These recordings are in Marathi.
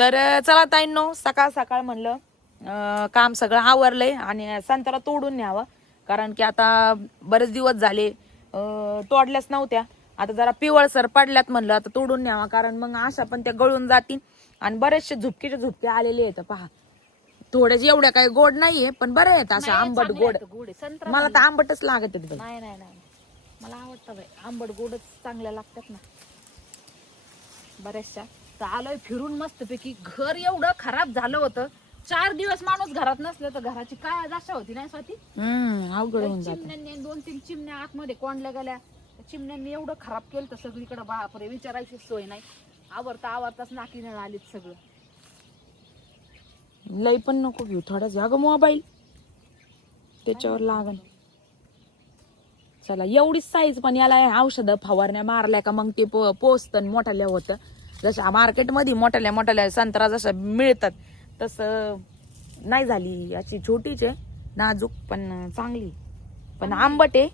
तर चला ताईंनो, सकाळ सकाळ म्हणलं काम सगळं आवरलंय आणि संत्रा तोडून न्यावं, कारण की आता बरेच दिवस झाले तोडल्याच नव्हत्या. आता जरा पिवळसर पडल्यात, म्हणलं आता तोडून न्यावा, कारण मग अशा पण त्या गळून जातील. आणि बरेचसे झुपके आलेले आहेत पहा. थोड्याच एवढ्या काही गोड नाहीये, पण बरे आहेत अशा आंबट गोड. मला तर आंबटच लागत आहेत. नाही नाही नाही, मला आवडतं बाई आंबट गोडच चांगल्या लागतात ना बऱ्याचशा. तर आलोय फिरून मस्तपैकी. घर एवढं खराब झालं होतं, 4 दिवस माणूस घरात नसलं तर घराची काय दशा होती नाही स्वाती. अवघड होऊन जातं. चिमण्यांनी 2-3 चिमण्या आतमध्ये कोंडल्या गेल्या. चिमण्यांनी एवढं खराब केलं तर सगळीकडे बापरे विचारायची सोय नाही. आवरताच नाकी नळ आलीत सगळं. लई पण नको घेऊ, थोडा जाग मोबाईल त्याच्यावर लागन. चला एवढीच साईज, पण याला औषध फवारण्या मारल्या का मग ते पोचतं मोठ्याल्या होतं. जसं मार्केटमध्ये मोठ्याल्या संत्रा जसं मिळतात तसं नाही झाली. याची छोटीच आहे, नाजूक पण चांगली, पण आंबट आहे.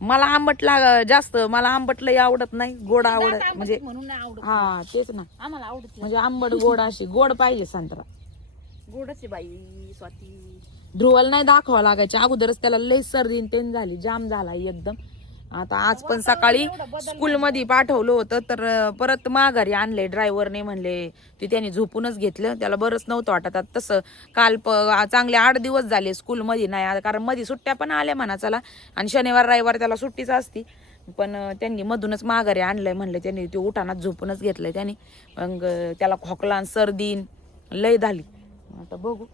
मला आंबट जास्त, मला आंबट लई आवडत नाही, गोड आवडत. म्हणजे म्हणून नाही आवडत. हा तेच ना, आम्हाला आवडत म्हणजे आंबट गोड अशी गोड पाहिजे संत्रा. गोडच आहे बाई स्वाती. ध्रुवल नाही दाखवा लागायच्या अगोदरच त्याला लई सर्दी तेन झाली, जाम झाला एकदम. आता आज पण सकाळी स्कूल मध्ये पाठवलं होतं, तर परत माघारी आणले ड्रायव्हरने. म्हणले ते त्याने झोपूनच घेतलं, त्याला बरंच नव्हतं वाटत. तसं काल चांगले 8 दिवस झाले स्कूल मध्ये नाही, कारण मध्ये सुट्ट्या पण आल्या म्हणा चला, आणि शनिवार रविवार त्याला सुट्टीच असती. पण त्यांनी मधूनच माघारी आणलंय. म्हणले त्यांनी ते उठानात झोपूनच घेतलंय त्याने. मग त्याला खोकला आणि सर्दी लय झाली. आता बघू,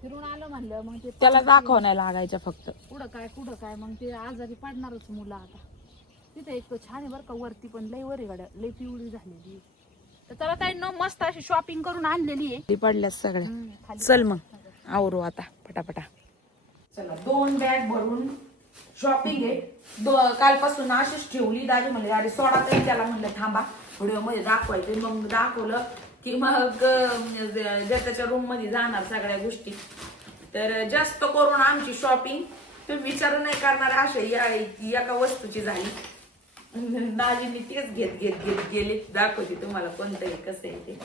फिरून आलं म्हणलं मग ते त्याला दाखव नाही लागायच्या फक्त. कुठं काय मग ते आजारी पडणारच मुलं. आता तिथे एक छान आहे बरं का वरती, पण लई वर गाड्या लई पिवळी झालेली. तर त्याला काही न मस्त अशी शॉपिंग करून आणलेली आहे. पडल्यात सगळ्या. चल मग आवरू आता पटापटा. चला 2 बॅग भरून शॉपिंग आहे. कालपासून अशीच ठेवली. दाजी म्हणले अरे सोडा तरी त्याला, म्हणलं थांबा व्हिडिओ मध्ये दाखवायचे. मग दाखवलं की मग त्याच्या रूम मध्ये जाणार सगळ्या गोष्टी. तर जास्त करून आमची शॉपिंग तुम्ही विचार नाही करणार अशा एका वस्तूची झाली. दाजींनी तेच घेत गेले. दाखवते तुम्हाला कोणतं आहे कसं आहे ते.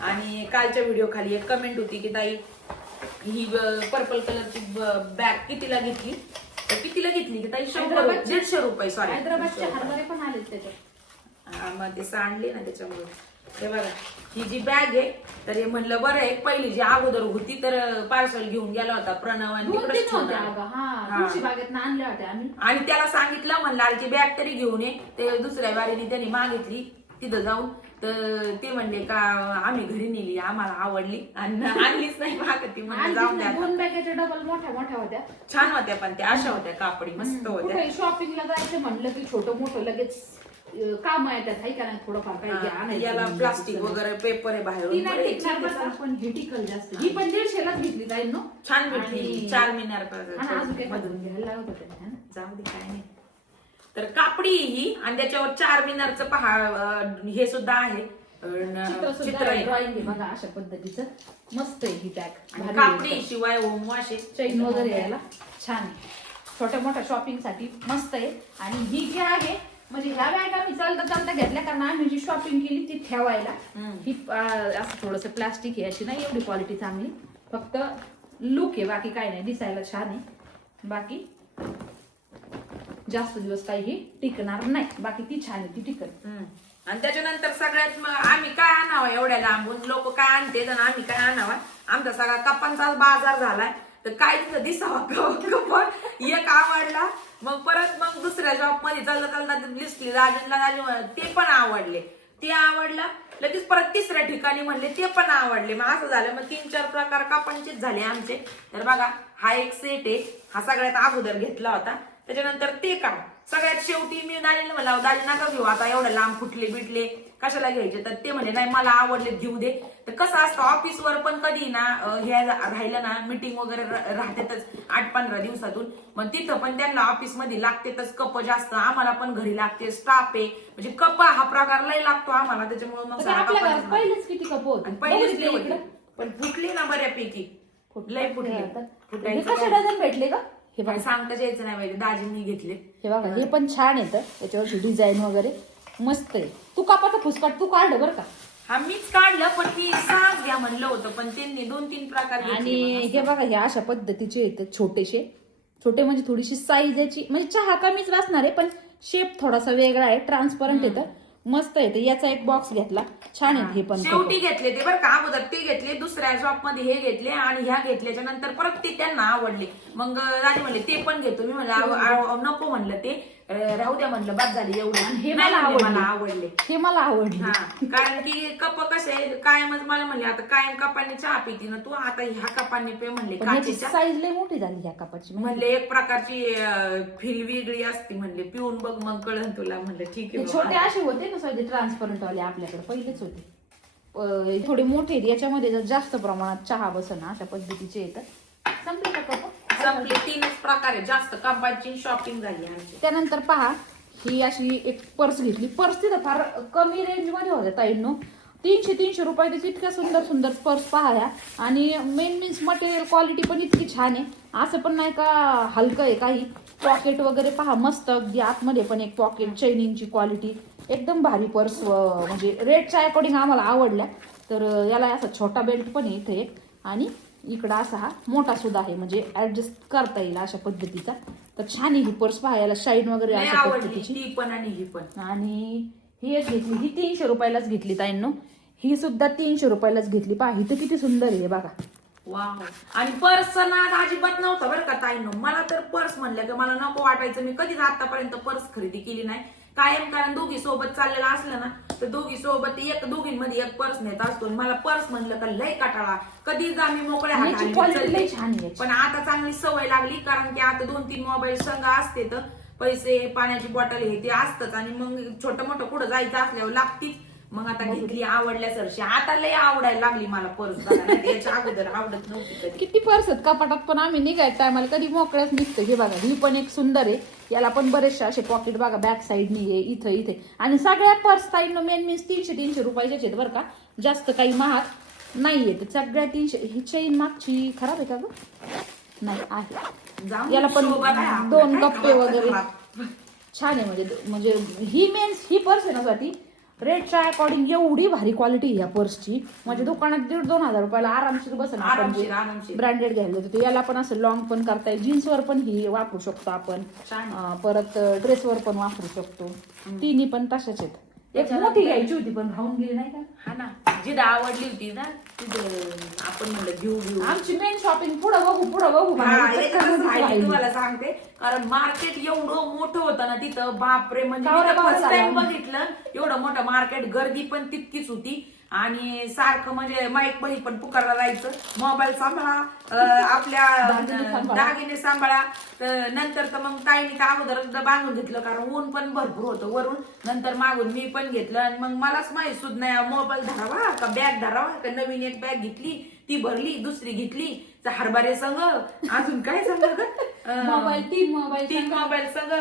आणि कालच्या व्हिडिओ खाली एक कमेंट होती की ताई ही पर्पल कलरची बॅग कितीला घेतली, तर कितीला घेतली की ताई 100-150 रुपये. सॉरी, हैदराबादचे हरभरे पण आले त्याच्यात. मग ते सांडले ना त्याच्यामुळे. हे बघा ही जी बॅग आहे, तर हे म्हणलं बरं एक पहिली जी अगोदर होती तर पार्सल घेऊन गेला होता प्रणव, आणि तिकडेच बागेत आणल्या होत्या आम्ही. आणि त्याला सांगितलं म्हणलं आरची बॅग तरी घेऊन ये. ते दुसऱ्या वारीने त्यांनी मागितली तिथं जाऊन, तर ते म्हणले का आम्ही घरी नेली, आम्हाला आवडली आणि आणलीच नाही मागती. म्हणजे जाऊन द्या. 2 बॅगेच्या डबल मोठ्या होत्या, छान होत्या, पण त्या अशा होत्या कापडी मस्त होत्या. शॉपिंगला जायचं म्हणलं की छोटं मोठं लगेच काम येतात, हाय का नाही. थोडंफार काही याला प्लास्टिक वगैरे पेपर आहे बाहेर, पण हिटिकल जास्त. ही पण 150लाच घेतली ताई नो. छान भेटली. 4 मिनार मधून घ्यायला लागत होते. जाऊ दे काय नाही. तर कापडी ही, आणि त्याच्यावर 4 मिनारचं पहा हे सुद्धा आहे चित्र आहे. ड्रॉइंग बघा अशा पद्धतीचं मस्त आहे ही बॅग. कापडी शिवाय होम वॉश आहे, चैन वगैरे यायला छान आहे. छोट्या मोठ्या शॉपिंग साठी मस्त आहे. आणि ही जी आहे म्हणजे ह्या बॅग आम्ही चालता घेतल्या, कारण आम्ही जी शॉपिंग केली ती ठेवायला. ही असं थोडस प्लास्टिक आहे, अशी नाही एवढी क्वालिटी चांगली, फक्त लुक आहे, बाकी काय नाही. दिसायला छान आहे, बाकी जास्त दिवस काही टिकणार नाही. बाकी ती छान आहे, ती टिकत. आणि त्याच्यानंतर सगळ्यात आम्ही काय आणावं एवढ्या लांबून, लोक काय आणते आणि आम्ही काय आणावा. आमचा सगळा कपांचा बाजार झालाय, तर काय तिथं दिसावा कप एक आवडला. मग परत मग दुसऱ्या जॉब मध्ये चालता दिसली दाजींना, ते पण आवडले. ते आवडलं लगेच परत तिसऱ्या ठिकाणी म्हणले ते पण आवडले. मग असं झालं, मग 3-4 प्रकार कापांचेच झाले आमचे. तर बघा हा एक सेट आहे, हा सगळ्यात अगोदर घेतला होता. त्याच्यानंतर ते काय सगळ्यात शेवटी मी दाजीला म्हणलं दाजी नका घेऊ आता, एवढं लांब फुटले बिटले कशाला घ्यायचे. तर ते म्हणजे नाही मला आवडले घेऊ दे. तर कसं असतं ऑफिसवर पण कधी ना हे राहिलं ना, मीटिंग वगैरे राहतेच 8-15 दिवसातून, मग तिथं पण त्यांना ऑफिस मध्ये लागतेच कप जास्त. आम्हाला पण घरी लागते, स्टाफ आहे, म्हणजे कप हा प्रकार लय लागतो आम्हाला. त्याच्यामुळे मग पहिलेच किती कप होते, पहिलेच पण फुटली ना बऱ्यापैकी, लय फुटली. कसे डझन भेटले का हे बघा, सांगताच यायचं नाही माहिती, दाजींनी घेतले. हे बघा हे पण छान येतं, त्याच्यावरची डिझाईन वगैरे मस्त आहे. तू कापाचा फुसकाट तू काढ बरं का, हा मीच काढलं, पण ती साज घ्या म्हणलं होतं, पण त्यांनी 2-3 प्रकार घेतले आणि मला. हे बघा हे अशा पद्धतीचे येतात छोटे म्हणजे थोडीशी साईज याची म्हणजे चहा कमीच वाचणार आहे पण शेप थोडासा वेगळा आहे, ट्रान्सपरंट येतं, मस्त येतं. याचा एक बॉक्स घेतला, छान आहे हे पण. शेवटी घेतले ते बरं का, अगोदर ते घेतले, दुसऱ्या शॉप मध्ये हे घेतले आणि ह्या घेतल्याच्या नंतर परत ते त्यांना आवडले. मग दादी म्हणले ते पण घेतो, मी म्हणलं नको म्हणलं ते राहू द्या म्हणलं, बाद झाली एवढं. आणि हे नाही मला म्हणले, आवडले. मला आवडले. हे मला आवडले. हा, कारण की कप कसे कायमच मला म्हणले आता कायम कपाने चहा पिती ना तू, आता ह्या कपाने पे म्हणले पण याची काचेच्या. साईज लय मोठी झाली ह्या कपाची. म्हणले एक प्रकारची फील वेगळी असते म्हणले, पिऊन बघ मग कळन तुला. म्हणलं ठीक आहे छोटे बाबा. असे होते ना साधे ट्रान्सपरंट वाले आपल्याकडे पहिलेच होते. थोडे मोठे आहेत, याच्यामध्ये जर जास्त प्रमाणात चहा बसना अशा पद्धतीचे येतात. संपले का कप? संपले. 3च प्रकारे जास्त कपाची शॉपिंग झाली आमची. त्यानंतर पहा ही अशी एक पर्स घेतली. पर्स तिथं फार कमी रेंज मध्ये होत्या ताईंनो, 300 रुपयाची इतक्या सुंदर पर्स पहा ह्या. आणि मेन मीन्स मटेरियल क्वालिटी पण इतकी छान आहे, असं पण नाही का हलकं आहे काही. पॉकेट वगैरे पहा मस्त, अगदी आतमध्ये पण एक पॉकेट, चैनिंगची क्वालिटी एकदम भारी पर्स. म्हणजे रेटच्या अकॉर्डिंग आम्हाला आवडल्या. तर याला असा छोटा बेल्ट पण आहे इथे एक, आणि इकडं असा हा मोठा सुद्धा आहे, म्हणजे ऍडजस्ट करता येईल अशा पद्धतीचा. तर छान आहे ही पर्स पहा, याला शाईन वगैरे लय अशा आवडली पद्धतीची. ती पण आणि ही पण. आणि ही एक घेतली, ही 300 रुपयालाच घेतली ताईंनो. ही सुद्धा 300 रुपयालाच घेतली. पहा ही तर किती सुंदर आहे बघा. वाव. आणि पर्स नाद अजिबात नव्हता बरं का ताईंनो. मला तर पर्स म्हणलं की मला नको वाटायचं, मी कधीच आतापर्यंत पर्स खरेदी केली नाही कायम. कारण दोघी सोबत चाललेलं असलं ना तर दोघी सोबत दोघींमध्ये एक पर्स नेत असतो. मला पर्स म्हणलं का लय कटाळा, कधीच आम्ही मोकळ्या याची क्वालिटी लय छान आहे याची. पण आता चांगली सवय लागली, कारण की आता 2-3 मोबाईल संघ असते तर पैसे, पाण्याची बॉटल हे ते असतच, आणि मग छोटं मोठं पुढे जायचं असल्यावर लागतीच. मग आता घेतली आवडल्या सरशी. आता लय आवडायला लागली मला पर्स. त्याच्या अगोदर आवडत नव्हती कधी. किती पर्स आहेत कपाटात, पण आम्ही निघायचं टायमाला कधी मोकळ्याच निघतो. हे बघा ही पण एक सुंदर आहे, याला पण बरेचसे असे पॉकेट बघा, बॅक साईडनी आहे, इथे. आणि सगळ्या पर्स ताईंनो मेन मीन्स 300 रुपयाच्याच आहेत बरं का, जास्त काही महाग नाहीये. तर सगळ्या 300. ही चैन मागची खराब आहे का ग? नाही आहे. जाऊन याला पण शोभा नाही आपलं, 2 काय गप्पे करावं वगैरे आता. छान आहे. म्हणजे ही मेन्स ही पर्स आहे ना स्वाती, रेटच्या अकॉर्डिंग एवढी भारी क्वालिटी या पर्सची. म्हणजे दुकानात 1,500-2,000 रुपयाला आरामशीर बसेल आपण आरामशीर. ब्रँडेड घ्यायला होतं. याला पण असं लॉंग पण करता येईल, जीन्सवर पण ही वापरू शकतो आपण, परत ड्रेसवर पण वापरू शकतो. तिन्ही पण तशाच आहेत. एक मोठी घ्यायची होती पण राहून गेली नाही का. हा ना, जिथं आवडली होती ना तिथं आपण म्हणलं घेऊ. आमची मेन शॉपिंग पुढं बघू हा, एकच राहिली तुम्हाला सांगते. कारण मार्केट एवढं मोठं होतं ना तिथं, बापरे. म्हणजे फर्स्ट टाइम बघितलं एवढं मोठं मार्केट. गर्दी पण तितकीच होती, आणि सारखं म्हणजे माईक बही पण पुकारला जायचं, मोबाईल सांभाळा, आपल्या दागिने सांभाळा. तर नंतर तर मग ताईने का अगोदर बांधून घेतलं, कारण ऊन पण भरपूर होतं वरून. नंतर मागून मी पण घेतलं, आणि मग मलाच माहित सुद्धा नाही मोबाईल धरावा का बॅग धरावा का. नवीन एक बॅग घेतली, ती भरली, दुसरी घेतली हरभरे संघ, अजून काय संघ तीन मोबाईल संघ,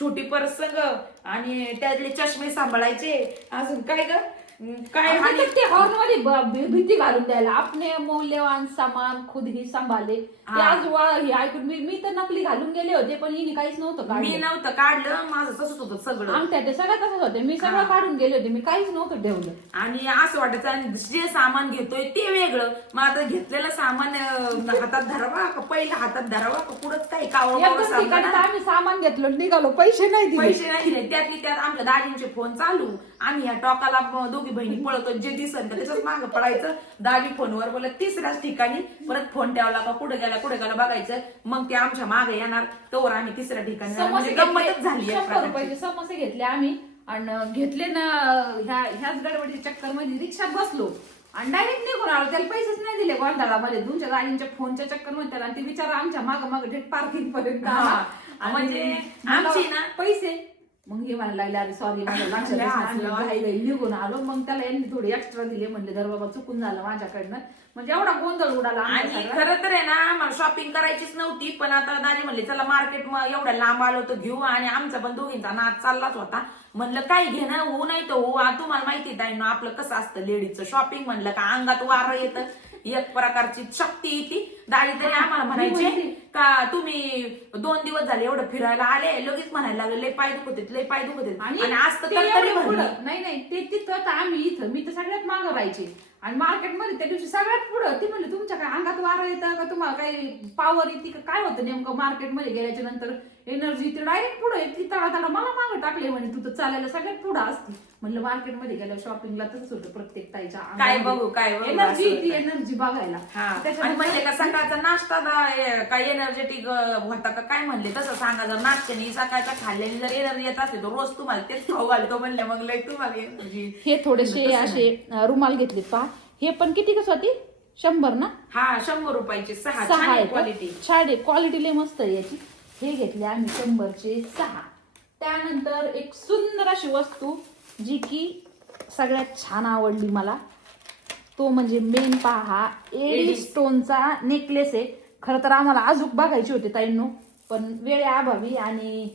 छोटी पर्स संघ, आणि त्यातले चष्मे सांभाळायचे, अजून काय ग काय. ते हॉर्न मध्ये भीती घालून द्यायला, आपले मौल्यवान सामान खुद ही सांभाळले. ते आज हे ऐकून मी तर नकली घालून गेले होते, पण हिने काहीच नव्हतं मी नव्हतं काढलं, माझं तसंच होतं सगळं. आमच्या ते सगळं तसंच होते, मी सगळं काढून गेले होते, मी काहीच नव्हतं ठेवलं. आणि असं वाटायचं, आणि जे सामान घेतोय ते वेगळं. मग आता घेतलेलं सामान हातात धरावा का, पहिलं हातात धरावा का, पुढंच काही कावळ. आम्ही सामान घेतलं, निघालो, पैसे नाही दिले. त्यातली त्यात आमच्या दाजींचे फोन चालू, आम्ही ह्या टॉकाला दोघी बहिणी पळतो, जे दिसन त्याच्याच मागं पडायचं. दाजी फोनवर बोलत, तिसऱ्याच ठिकाणी परत फोन ठेवला का कुठे गेला बघायचं. मग ते आमच्या मागे येणार, तोवर आम्ही तिसऱ्या ठिकाणी. म्हणजे गंमतच झाली. 100 रुपयाचे समोसे घेतले आम्ही, आणि घेतले ना ह्याच गडबडीच्या चक्कर मध्ये रिक्षात बसलो आणि डायरेक्ट निघून आलो. त्याला पैसेच नाही दिले गोंधळामध्ये, तुमच्या गाडीच्या फोनच्या चक्कर मध्ये त्याला. ते विचार आमच्या मागे पार्किंग पर्यंत, म्हणजे आमची ना पैसे. मग हे म्हणायला लागले, अरे सॉरी माझ्या लक्षात निघून आलो. मग त्याला यांनी थोडे एक्स्ट्रा दिले, म्हणले जर बाबा चुकून झालं माझ्याकडनं. म्हणजे एवढा गोंधळ उडाला. आणि खरं तर आहे ना, मला शॉपिंग करायचीच नव्हती, पण आता दाजी म्हणले चला मार्केट एवढ्या लांब आलो तर घेऊ. आणि आमचा पण दोघींचा नाच चाललाच होता. म्हणलं काय घेणं होऊ नाही तर हो. तुम्हाला माहिती आहे ना आपलं कसं असतं लेडीजचं शॉपिंग, म्हणलं का अंगात वारं येतं. एक प्रकारची शक्ती येते. दाजी तरी आम्हाला म्हणायचे का तुम्ही 2 दिवस झाले एवढं फिरायला आले, लगेच म्हणायला लागले लय पाय दुखत आहेत, लय पाय दुखत आहेत. आणि आज तर तरी भरलं. नाही ते तिथं तर आम्ही इथं मी तर सगळ्यात मागं राहायचे आणि मार्केटमध्ये त्या दिवशी सगळ्यात पुढं. ती म्हणली तुमच्या काय अंगात वारा येतं का, तुम्हाला काही पॉवर येते का, काय होतं नेमकं मार्केटमध्ये गेल्याच्या नंतर एनर्जी ती डायरेक्ट पुढे ती तळा मला मागं टाकले म्हणे तू तर चालायला सगळ्यात पुढं असते. म्हणलं मार्केटमध्ये गेल्यावर शॉपिंगला तसंच होतं प्रत्येक ताईच्या काय बघू एनर्जी ती एनर्जी बघायला. आणि म्हणले का सकाळचा नाश्ता काय एनर्जेटिक होता का काय म्हणले तसं सांगा. जर नाश्त्याने सकाळच्या खाल्ल्याने जर एनर्जी येत असते तर रोज तुम्हाला तेच खाऊ घालतो म्हणले. मग लय तुम्हाला एनर्जी. हे थोडेसे असे रुमाल घेतले पहा. हे पण किती कसं होती 100 ना. हा 100 रुपयाचे 6 क्वालिटी. छान क्वालिटी लय मस्त आहे याची. हे घेतले आम्ही 100चे 6. त्यानंतर एक सुंदर अशी वस्तू जी की सगळ्यात छान आवडली मला, तो म्हणजे मेन पहा एडी स्टोनचा नेकलेस आहे. खरं तर आम्हाला अजून बघायचे होते ताईंनो, पण वेळेअभावी. आणि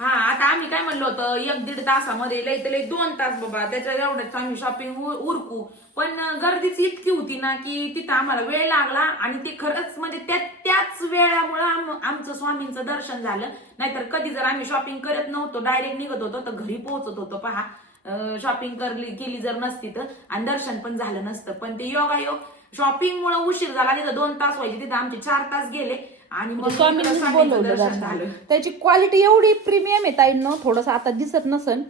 आता आम्ही काय म्हणलो होतं 1-1.5 तासामध्ये लय तर लय 2 तास बाबा त्याच्या एवढंच आम्ही शॉपिंग उरकू. पण गर्दीच इतकी होती ना की तिथं आम्हाला वेळ लागला. आणि ते खरंच म्हणजे त्याच वेळामुळे आमचं स्वामींचं दर्शन झालं. नाहीतर कधी जर आम्ही शॉपिंग करत नव्हतो, डायरेक्ट निघत होतो तर घरी पोहोचत होतो पहा. शॉपिंग केली जर नसती तर, आणि दर्शन पण झालं नसतं. पण ते योगायोग शॉपिंगमुळे उशीर झाला. तिथं 2 तास व्हायचे, तिथं आमचे 4 तास गेले. आणि मग बोलवलं त्याची क्वालिटी एवढी प्रीमियम आहे ताईंनो. थोडस आता दिसत नसन,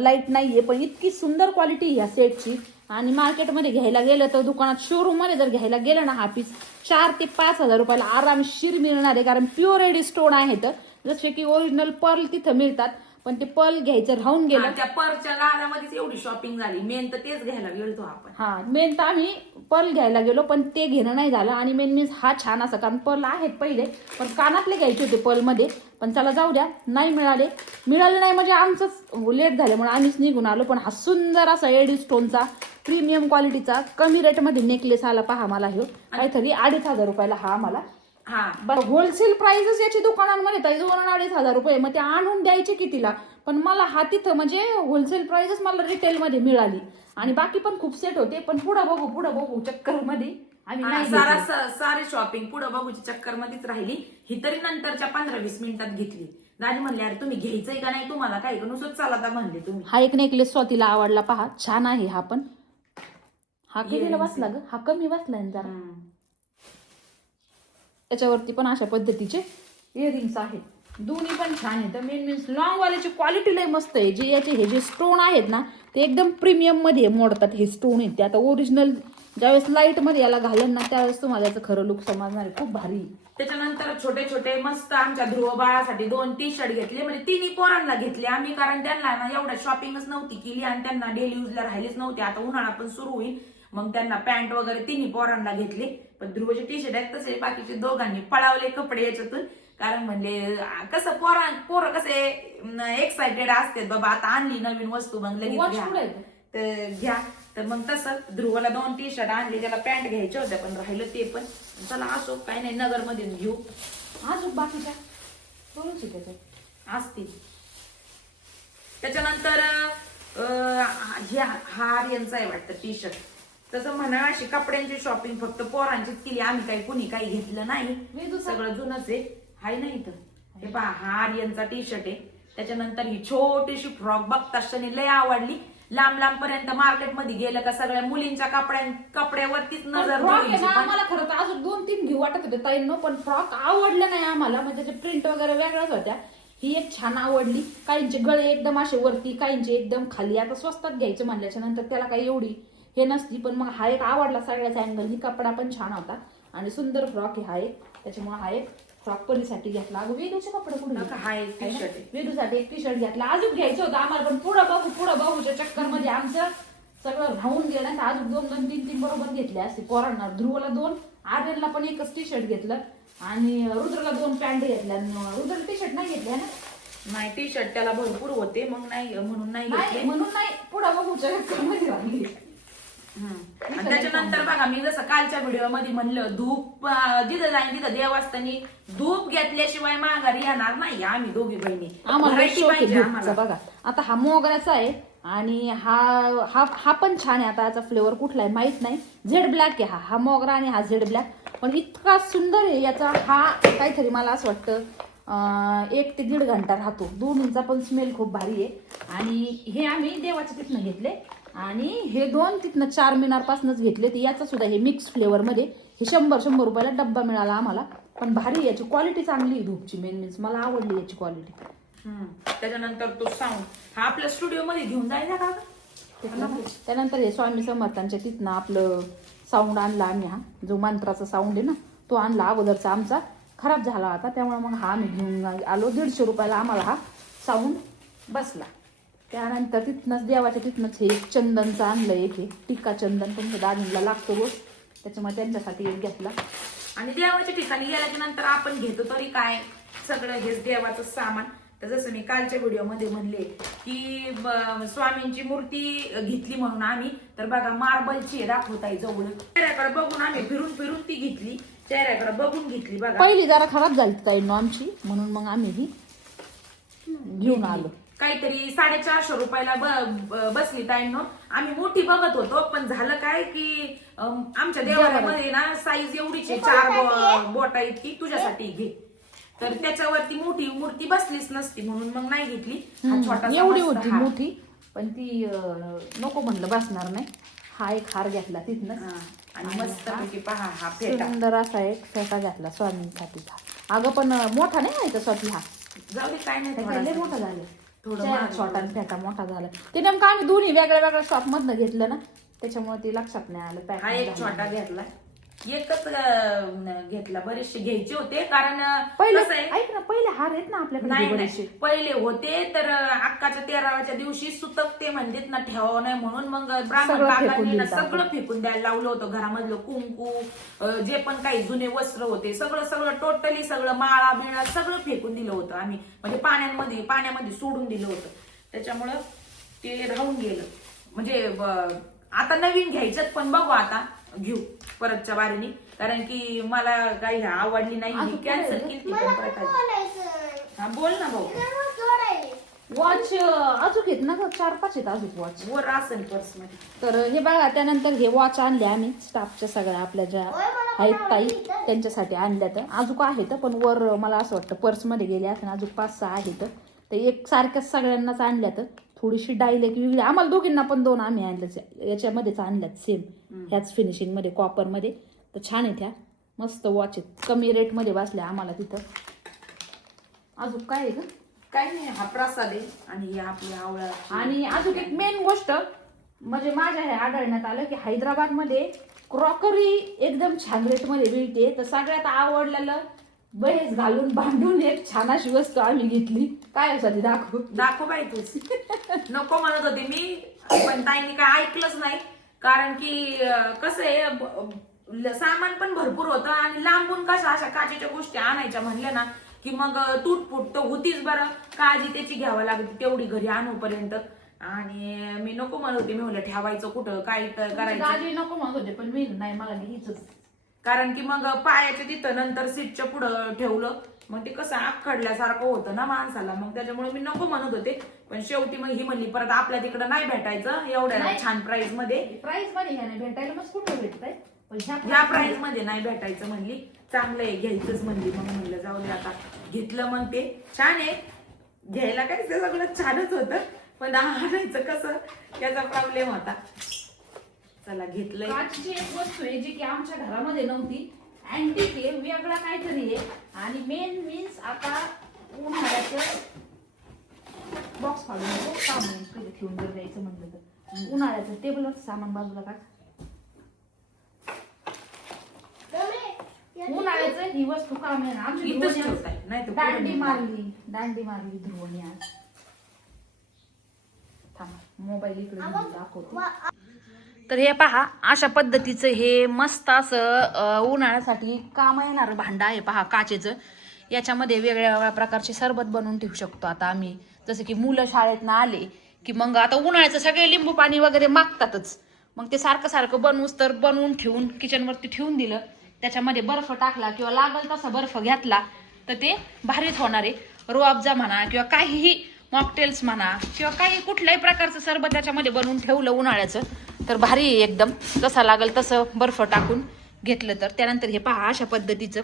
लाईट नाहीये, पण इतकी सुंदर क्वालिटी ह्या सेटची. आणि मार्केटमध्ये घ्यायला गेलं तर दुकानात शोरूम मध्ये जर घ्यायला गेलं ना हा पीस 4 ते 5 हजार रुपयाला आरामशीर मिळणार आहे. कारण प्युअर एडी स्टोन आहेत. जसे की ओरिजिनल पर्ल तिथं मिळतात, पण ते पर्ल घ्यायचं राहून गेलं. त्या पर्लच्या गाड्यामध्येच एवढी शॉपिंग झाली. मेन तर तेच घ्यायला गेलो आपण. मेन तर आम्ही पर्ल घ्यायला गेलो, पण ते घेणं नाही झालं. आणि मेन मीन्स हा छान असा, कारण पर्ल आहेत पहिले, पण कानातले घ्यायचे होते पर्ल मध्ये. पण चला जाऊ द्या, नाही मिळाले नाही म्हणजे आमचंच लेट झाल्यामुळे आम्हीच निघून आलो. पण हा सुंदर असा एडी स्टोनचा प्रीमियम क्वालिटीचा कमी रेटमध्ये नेकलेस आला पहा मला. हे काहीतरी 2,500 रुपयाला हा आम्हाला. होलसेल प्राइसच याची दुकानांमध्ये 2-2.5 हजार रुपये. मग ते आणून द्यायचे कितीला, पण मला हा तिथं म्हणजे होलसेल प्राइसच मला रिटेल मध्ये मिळाली. आणि बाकी पण खूप सेट होते, पण पुढं बघू चक्कर मध्ये आम्ही सारी शॉपिंग पुढे बघूची चक्कर मध्येच राहिली. ही तरी नंतरच्या 15-20 मिनिटात घेतली. दादी म्हणले अरे तुम्ही घ्यायचंय का नाही तुम्हाला, काय नुसतं चालता म्हणले तुम्ही. हा एक नेकलेस स्वातीला आवडला पहा, छान आहे हा. पण हा कितीला बसला ग, हा कमी बसला जरा. त्याच्यावरती पण अशा पद्धतीचे इयरिंग्स आहेत. दोन्ही पण छान आहेत. मेन मीन्स लॉंग वाल्याची क्वालिटी लय मस्त आहे. जे याचे हे जे स्टोन आहेत ना ते एकदम प्रीमियम मध्ये मोडतात हे स्टोन आहेत ते. आता ओरिजिनल ज्यावेळेस लाईट मध्ये याला घालन ना त्यावेळेस तुम्हाला याचं खरं लुक समजणार आहे. खूप भारी. त्याच्यानंतर छोटे छोटे मस्त आमच्या ध्रुव बाळासाठी 2 टी-शर्ट घेतले. म्हणजे 3 पोरांना घेतले आम्ही, कारण त्यांना ना एवढ्या शॉपिंगच नव्हती केली आणि त्यांना डेली यूजला राहिलीच नव्हती. आता उन्हाळा पण सुरू होईल, मग त्यांना पॅन्ट वगैरे 3 पोरांना घेतले. पण ध्रुवचे टी-शर्ट आहेत तसे बाकीचे दोघांनी पळावले कपडे याच्यातून. कारण म्हणले कसं पोरं कसे एक्साइटेड असते बाबा आता आणली नवीन वस्तू मग लगेच घ्या. तर मग तसं ध्रुवला 2 टी-शर्ट आणले, त्याला पॅन्ट घ्यायचे होत्या पण राहिलं ते पण. चला असो काही नाही, नगर मध्ये घेऊ. अजून बाकीच्या असतील. त्याच्यानंतर हा आर्यनचा आहे वाटतं टी-शर्ट. तसं म्हणा अशी कपड्यांची शॉपिंग फक्त पोरांचीच केली, आम्ही काही कुणी काही घेतलं नाही. सगळं जुनच आहे. हाय नाही तर हे पहा हा आर्यनचा टी-शर्ट आहे. त्याच्यानंतर ही छोटीशी फ्रॉक बघता क्षणी लय आवडली. लांब पर्यंत मार्केटमध्ये गेलं का सगळ्या मुलींच्या कपड्यावरतीच नजर. आम्हाला खरं तर अजून 2-3 घेऊ वाटत होते ताईंनो, पण फ्रॉक आवडलं नाही आम्हाला. म्हणजे त्याचे प्रिंट वगैरे वेगळ्याच होत्या. ही एक छान आवडली. काहींचे गळे एकदम असे वरती, काहींचे एकदम खाली. आता स्वस्तात घ्यायचं म्हणल्याच्या नंतर त्याला काही एवढी हे नसती, पण मग हा एक आवडला सगळ्याचा अँगल. ही कपडा पण छान होता आणि सुंदर फ्रॉक हा एक. त्याच्यामुळे हा एक फ्रॉक परीसाठी घेतला. अगं वेदूचे कपडे कुठे, हा एक टी-शर्ट वेदूसाठी एक टी-शर्ट घेतला. अजून घ्यायचं होतं आम्हाला, पण पुढं बघूच्या चक्कर मध्ये आमचं सगळं राहून गेलं. तर अजून 2-3 बरोबर घेतले असते पोरांना. ध्रुवला 2, आर्यनला पण एकच टी-शर्ट घेतलं आणि रुद्रला 2 पॅन्ट घेतल्या. रुद्रला टी-शर्ट नाही घेतल्या ना. नाही टी-शर्ट त्याला भरपूर होते, मग नाही म्हणून नाही पुढं बघूच्या चक्कर मध्ये राहिली. आणि त्याच्यानंतर बघा मी जसं कालच्या व्हिडिओ मध्ये म्हणलं धूप जिथं जाईन तिथं देवस्थानी धूप घेतल्याशिवाय माघारी येणार नाही आम्ही दोघी बहिणी. आम्हाला बघा आता हा मोगऱ्याचा आहे आणि हा हा हा पण छान आहे. आता याचा फ्लेवर कुठला आहे माहित नाही. झेड ब्लॅक आहे हा मोगरा आणि हा झेड ब्लॅक. पण इतका सुंदर आहे याचा हा काहीतरी मला असं वाटतं 1 ते 1.5 घंटा राहतो. दोन्हींचा पण स्मेल खूप भारी आहे. आणि हे आम्ही देवाच्या तिथनं घेतले आणि हे 2 तिथनं 4 मिनारपासूनच घेतले. तर याचा सुद्धा हे मिक्स फ्लेवरमध्ये हे 100 रुपयाला डब्बा मिळाला आम्हाला. पण भारी याची क्वालिटी चांगली आहे धूपची. मेन मीन्स मला आवडली याची क्वालिटी. त्याच्यानंतर तो साऊंड हा आपल्या स्टुडिओ मध्ये घेऊन जायचा का? त्यानंतर हे स्वामी समर्थांच्या तिथनं आपलं साऊंड आणला आम्ही. हा जो मंत्राचा साऊंड आहे ना तो आणला. अगोदरचा आमचा खराब झाला होता त्यामुळे मग हा आम्ही घेऊन आलो. 150 रुपयाला आम्हाला हा साऊंड बसला. त्यानंतर तिथनंच देवाच्या तिथनंच हे चंदनचं आणलं. एक हे टिक्का चंदन तुमच्या दादीला लागतो रोज त्याच्यामुळे त्यांच्यासाठी एक घेतला. आणि देवाच्या ठिकाणी गेल्याच्या नंतर आपण घेतो तरी काय सगळं हेच देवाचं सामान. तर जसं मी कालच्या व्हिडिओमध्ये म्हणले की स्वामींची मूर्ती घेतली म्हणून आम्ही तर बघा मार्बलची दाखवताय जवळ. चेहऱ्याकडे बघून आम्ही फिरून फिरून ती घेतली. चेहऱ्याकडे बघून घेतली बघा. पहिली जरा खराब झाली ताईंनो आमची म्हणून मग आम्ही ही घेऊन आलो. काहीतरी 450 रुपयाला बसली ताईंनो. आम्ही मोठी बघत होतो पण झालं काय की आमच्या देवालयामध्ये ना साईज एवढीच आहे 4 बोटा इतकी तुझ्यासाठी घे. तर त्याच्यावरती मोठी मूर्ती बसलीच नसती म्हणून मग नाही घेतली. एवढी होती मोठी पण ती नको म्हणलं बसणार नाही. हा एक हार घेतला तिथनच आणि मस्त पहा हा फेटा सुंदर असा एक फेटा घेतला स्वामींसाठी. अगं पण मोठा नाही व्हायचा स्वाती हा. जाऊ दे काय नाही मोठा झालं थोडं छोटा फेटा मोठा झाला. ते नेमकं आम्ही दोन्ही वेगळ्या वेगळ्या शॉप मधनं घेतलं ना त्याच्यामुळे ते लक्षात नाही आलं. हा एक छोटा घेतला एकच घेतला. बरेचसे घ्यायचे होते कारण पहिले ऐक ना पहिले हार आहेत ना आपल्याकडे. नाही पहिले होते तर अक्काच्या 13व्याच्या दिवशी सुतक ते म्हणतात ना ठेवावं नाही म्हणून मग ब्राह्मण काकांनी सगळं फेकून द्यायला लावलं होतं. घरामधलं कुंकू जे पण काही जुने वस्त्र होते सगळं टोटली सगळं माळा बिळा सगळं फेकून दिलं होतं आम्ही. म्हणजे पाण्यामध्ये सोडून दिलं होतं. त्याच्यामुळं ते राहून गेलं. म्हणजे आता नवीन घ्यायचं पण बघू आता घेऊ परतच्या बारीने कारण की मला काही आवडली नाही. कॅन्सल केली. हा बोल ना भाऊ. वॉच अजून घेत ना ग 4-5 आहेत अजून वॉच वर असेल पर्स मध्ये. तर हे बघा त्यानंतर हे वॉच आणले आम्ही स्टाफच्या सगळ्या आपल्या ज्या आहेत ताई त्यांच्यासाठी आणल्या. तर अजून आहेत पण वर मला असं वाटतं पर्समध्ये गेले असं अजून 5-6 आहेत. तर एक सारख्याच सगळ्यांनाच आणल्या. तर थोडीशी डायलेक्ट वेगळी आम्हाला दोघींना पण 2 आम्ही आणल्याच याच्यामध्येच आणल्यात सेम ह्याच फिनिशिंग मध्ये कॉपर मध्ये. तर छान आहेत ह्या मस्त वॉच आहेत. कमी रेट मध्ये बसल्या आम्हाला तिथं. अजून काय आहे ग? काही नाही हा प्रसाद आहे आणि हे आपल्या आवळा. आणि अजून एक मेन गोष्ट म्हणजे माझ्या हे आढळण्यात आलं की हैदराबाद मध्ये क्रॉकरी एकदम छान रेट मध्ये मिळते. तर सगळ्यात आवडलेलं बहेच घालून बांधून एक छान अशी वस्तू आम्ही घेतली. काय असं दाखव बाई तूच नको म्हणत होते मी पण ताईने काय ऐकलंच नाही. कारण की कसं आहे सामान पण भरपूर होतं आणि लांबून कशा अशा काचेच्या गोष्टी आणायच्या म्हणल्या ना की मग तुटफुट तर होतीच. बरं काळजी त्याची घ्यावं लागते तेवढी घरी आणूपर्यंत. आणि मी नको म्हणत होते. मी म्हणलं ठेवायचं कुठं काय करायचं नको म्हणत होते पण मी नाही मला घ्यायचंच. कारण की मग पायाच्या तिथं नंतर सीटच्या पुढं ठेवलं मग ते कसं आखडल्यासारखं होतं ना माणसाला. मग त्याच्यामुळे मी नको म्हणत होते पण शेवटी मग ही म्हणली परत आपल्या तिकडं नाही भेटायचं एवढ्या छान प्राइस मध्ये. प्राइस मध्ये नाही भेटायला मग कुठं भेटतंय पण ह्या प्राइस मध्ये नाही भेटायचं म्हणली. चांगलं आहे घ्यायचंच म्हणली. मग म्हणलं जाऊ दे आता घेतलं. मग ते छान आहे घ्यायला काय ते सगळं छानच होतं पण आणायचं कसं याचा प्रॉब्लेम होता. चला घेतलंय. काचची एक वस्तू आहे जी की आमच्या घरामध्ये नव्हती. अँटिक आहे वेगळा काहीतरी आहे. आणि मेन मीन्स आता उन्हाळ्याचं बॉक्स फाडून नको सामान कधी ठेवून जर द्यायचं म्हणलं तर उन्हाळ्याचं टेबलवरचं सामान बाजूला काढ. उन्हाळ्याचं ही वस्तू काम आहे ना आमची दांडी मारली ध्रुवणी आज. थांबा मोबाईल इकडे दाखवतो. तर हे पहा अशा पद्धतीचं हे मस्त असं उन्हाळ्यासाठी काम येणार भांडं आहे पहा काचेचं. याच्यामध्ये वेगळ्या वेगळ्या प्रकारचे सरबत बनवून ठेवू शकतो. आता आम्ही जसं की मुलं शाळेतनं आले की मग आता उन्हाळ्याचं सगळे लिंबू पाणी वगैरे मागतातच. मग ते सारखं बनवून ठेवून किचनवरती ठेवून दिलं. त्याच्यामध्ये बर्फ टाकला किंवा लागल तसा बर्फ घेतला तर ते भारीच होणार आहे. रुअफजा म्हणा किंवा काहीही मॉकटेल्स म्हणा किंवा काही कुठल्याही प्रकारचं सरबत त्याच्यामध्ये बनवून ठेवलं उन्हाळ्याचं तर भारी आहे एकदम. जसा लागेल तसं बर्फ टाकून घेतलं तर. त्यानंतर हे पहा अशा पद्धतीचं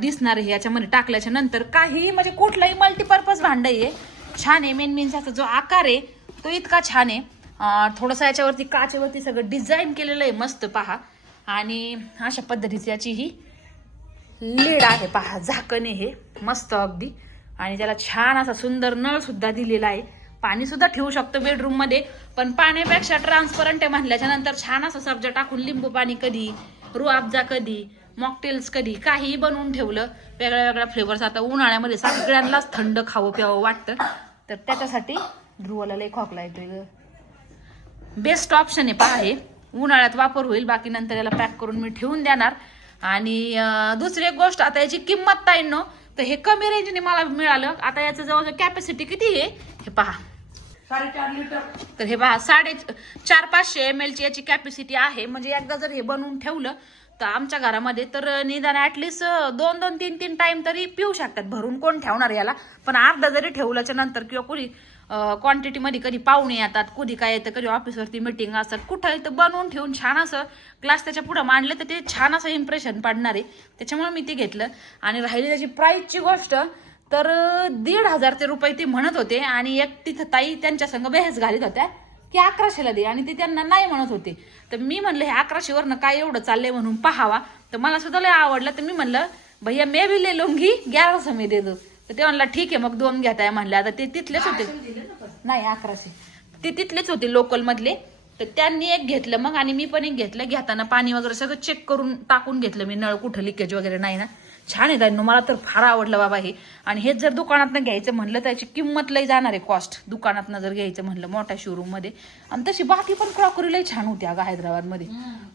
दिसणार आहे याच्यामध्ये टाकल्याच्या नंतर. काही म्हणजे कुठलाही मल्टीपर्पज भांड आहे, छान आहे. मेन याचा जो आकार आहे तो इतका छान आहे. थोडंसं याच्यावरती काचेवरती सगळं डिझाईन केलेलं आहे मस्त पहा. आणि अशा पद्धतीची याची ही लीड आहे पहा, झाकण आहे हे मस्त अगदी. आणि त्याला छान असा सुंदर नळ सुद्धा दिलेला आहे. पाणी सुद्धा ठेवू शकतो बेडरूम मध्ये, पण पाण्यापेक्षा ट्रान्सपरंट आहे म्हणल्याच्या नंतर छान असं सब्जा टाकून लिंबू पाणी कधी, रुअफजा कधी, मॉकटेल्स कधी, काहीही बनवून ठेवलं वेगळ्या वेगळ्या फ्लेवर्स. आता उन्हाळ्यामध्ये सगळ्यांनाच थंड खावं प्यावं वाटतं, तर त्याच्यासाठी ध्रुवला लय खोकला येतोय. बेस्ट ऑप्शन आहे पहा हे. उन्हाळ्यात वापर होईल, बाकी नंतर याला पॅक करून मी ठेवून देणार. आणि दुसरी एक गोष्ट, आता याची किंमत ताईंनो, तर हे कमी रेंजने मला मिळालं. आता याचं जवळजवळ कॅपॅसिटी किती आहे हे पहा, 4.5 लिटर. तर हे पहा 400-500 ml ची याची कॅपॅसिटी आहे. म्हणजे एकदा जर हे बनवून ठेवलं तर आमच्या घरामध्ये तर निदान ऍटलिस्ट 2-3 टाइम तरी पिऊ शकतात. भरून कोण ठेवणार याला, पण अर्धा जरी ठेवल्याच्या नंतर किंवा कुणी क्वांटिटीमध्ये कधी पाहुणे येतात, कधी काय येतं, कधी ऑफिसवरती मिटिंग असतात, कुठं इथं बनवून ठेवून छान असं ग्लास त्याच्या पुढे मांडले तर ते छान असं इम्प्रेशन पडणार आहे. त्याच्यामुळे मी ते घेतलं. आणि राहिली त्याची प्राईसची गोष्ट तर 1,500 रुपये ते म्हणत होते. आणि एक तिथं ताई त्यांच्या संग बेहस घालीत होत्या की 1100ला दे, आणि ते त्यांना नाही म्हणत होते. तर मी म्हणलं हे 1100वरनं काय एवढं चाललंय म्हणून पाहावा. तर मला सुद्धा लय आवडलं. तर मी म्हणलं भैया मैं भी ले लूंगी 1100 में दे दो. तर ते म्हणला ठीक आहे मग 2 घेताय म्हणलं. आता ते तिथलेच होते, नाही 1100 ते तिथलेच होते लोकल मधले. तर त्यांनी एक घेतलं मग, आणि मी पण एक घेतलं. घेताना पाणी वगैरे सगळं चेक करून टाकून घेतलं मी, नळ कुठं लिकेज वगैरे नाही ना. छान आहे ताईंनो, मला तर फार आवडलं बाबा हे. आणि हेच जर दुकानातनं घ्यायचं म्हणलं तर त्याची किंमत लई जाणार आहे कॉस्ट, दुकानातनं जर घ्यायचं म्हणलं मोठ्या शोरूम मध्ये. आणि तशी बाकी पण क्रॉकरी लई छान होती अगं हैदराबाद मध्ये.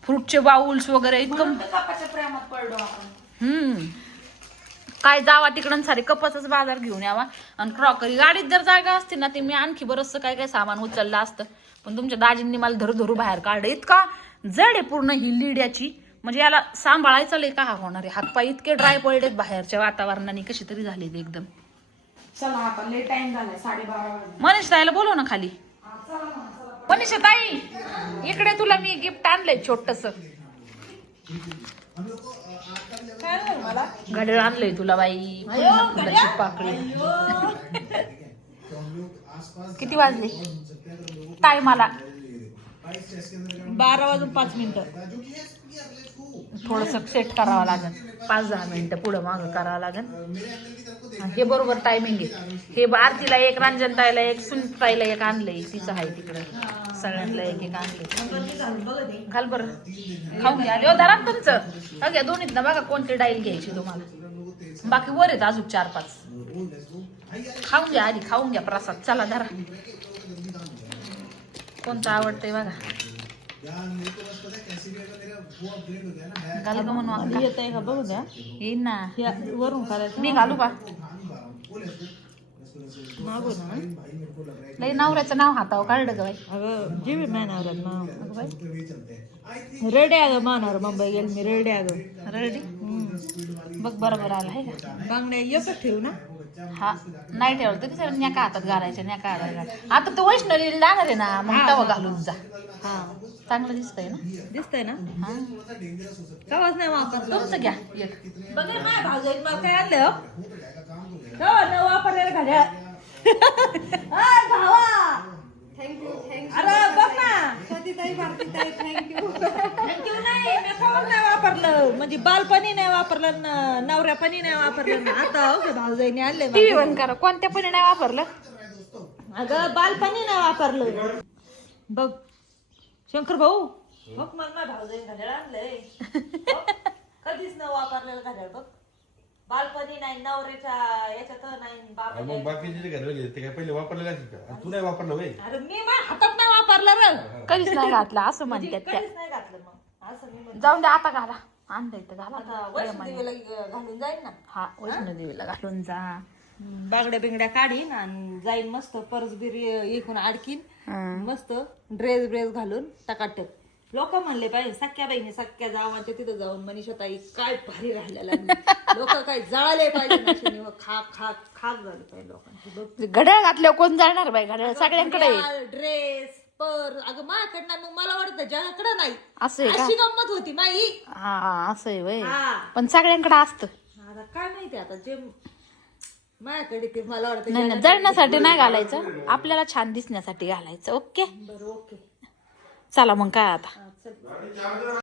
फ्रूटचे बाउल्स वगैरे इतकं प्रेमात पडलो आपण. काय जावा तिकडून सारे कपाचाच बाजार घेऊन यावा. आणि क्रॉकरी गाडीत जर जागा असते ना ते मी आणखी बरंचसं काय काय सामान उचललं असतं, पण तुमच्या दाजींनी मला धरू बाहेर काढलं. इतका जड आहे पूर्ण ही लीड याची, म्हणजे याला सांभाळायचं लय का होणार आहे. हातपाय इतके ड्राय पडलेत बाहेरच्या वातावरणाने, कशी तरी झाले एकदम. चला आता लय टाइम झालाय, 12:30 मनीष ताईला बोलव ना खाली. मनीषा ताई इकडे तुला मी गिफ्ट आणलंय छोटस. घड्याळ आणलंय तुला बाई, फुलाची पाकळी. किती वाजले ताई? मला 12:05. थोडस सेट करावं लागेल, 5-10 मिनिटं पुढं मागं करावं लागेल. हे बरोबर टायमिंग आहे. हे आरतीला एक, रंजनताईला एक, सुनताईला एक आणलंय, तिचं आहे तिकडं. सगळ्यांना एक एक आणलंय. घाल बरं, खाऊन घ्या. हो दारा तुमचं घ्या दोन्हीत ना, बघा कोणती डाईल घ्यायची तुम्हाला. बाकी वर आहेत अजून 4-5. खाऊन घ्या आधी, खाऊन घ्या प्रसाद. चला धरा, कोणतं आवडतंय बघा. घालू का म्हणून येत आहे का बघू द्या. येईन ना, वरून करायचं. मी घालू का? मागू ना. लई नवऱ्याचं नाव हातावर काढलं ग बाई. अगं जीवी मॅनावर नाव अगं बाई रेडी आहे ग. मानावर मुंबई गेल मी, रेडी आहे ग. रेडी बघ बरोबर आला आहे का? बांगड्या एकच ठेवू ना. हा नाही ठेवलं तर तिच्या न्याका हातात घालायच्या, न्याका हातात. आता तो वैष्णवी जाणार आहे ना, मग तवा घालून जा. हा चांगलं दिसतंय ना, दिसतंय ना. हा कवाच नाही वापरलं. तुमचं घ्या एक. बघा माझ्या भाऊजाई मला काय आणलं न वापरलेलं घड्याळ. भावा अरे बघ ना, थँक्यू नाही, मी कवाच नाही वापरलं. म्हणजे बालपणी नाही वापरलं, नवऱ्यापणी नाही वापरलं ना. आता भाऊजाईने आणले. टीव्ही बंद करा. कोणत्या पण नाही वापरलं अगं बालपणी नाही वापरलं. बघ शंकर भाऊ, बघ मला माझ्या भाऊजाईने घड्याळ आणलंय. कधीच न वापरलेलं घड्याळ बघ. बालपणी नाही, नवऱ्याच्या याच्यात नाही. मग बाकीचे जे घड्याळ घेते ते काय पहिले वापरलेले असतील का? तू नाही वापरलं होय? अरे मी माझ्या हातात नाही वापरलं रे. कधीच नाही घातलं असं म्हणतात त्या. कधीच नाही घातलं. मग असं मी म्हणते. जाऊन द्या आता घाला, आणता इथं घाला. आता वैष्णोदेवीला घालून जाईन ना. हा वैष्णोदेवीला घालून जा. बांगड्या बिंगड्या काढीन आणि जाईन मस्त. परस बिर इकून अडकीन मस्त. ड्रेस घालून टकाटक. लोक म्हणले पाहिजे सख्या बहिणी सख्या जावांच्या तिथं जाऊन मनीषा ताई काय भारी राहायला लागली लोक काय जळाले पाहिजे नशेने, मग खाक खाक खाक झाले पाहिजे लोकांची बघ. घड्याळ घातल्यावर कोण जाणार बाई, घड्याळ सगळ्यांकडे आहे. ड्रेस पर अगं माझ्याकडनं मग मला वाटतं जगाकडे नाही असं आहे का? अशी गंमत होती माई. हा असं आहे वय, हा. पण सगळ्यांकडे असतं. आता काय माहिती आता जे माझ्याकडे ते मला वाटतं नाही ना, जळण्यासाठी नाही घालायचं, आपल्याला छान दिसण्यासाठी घालायचं. ओके बरं ओके चला मग काय आता. हा, चल.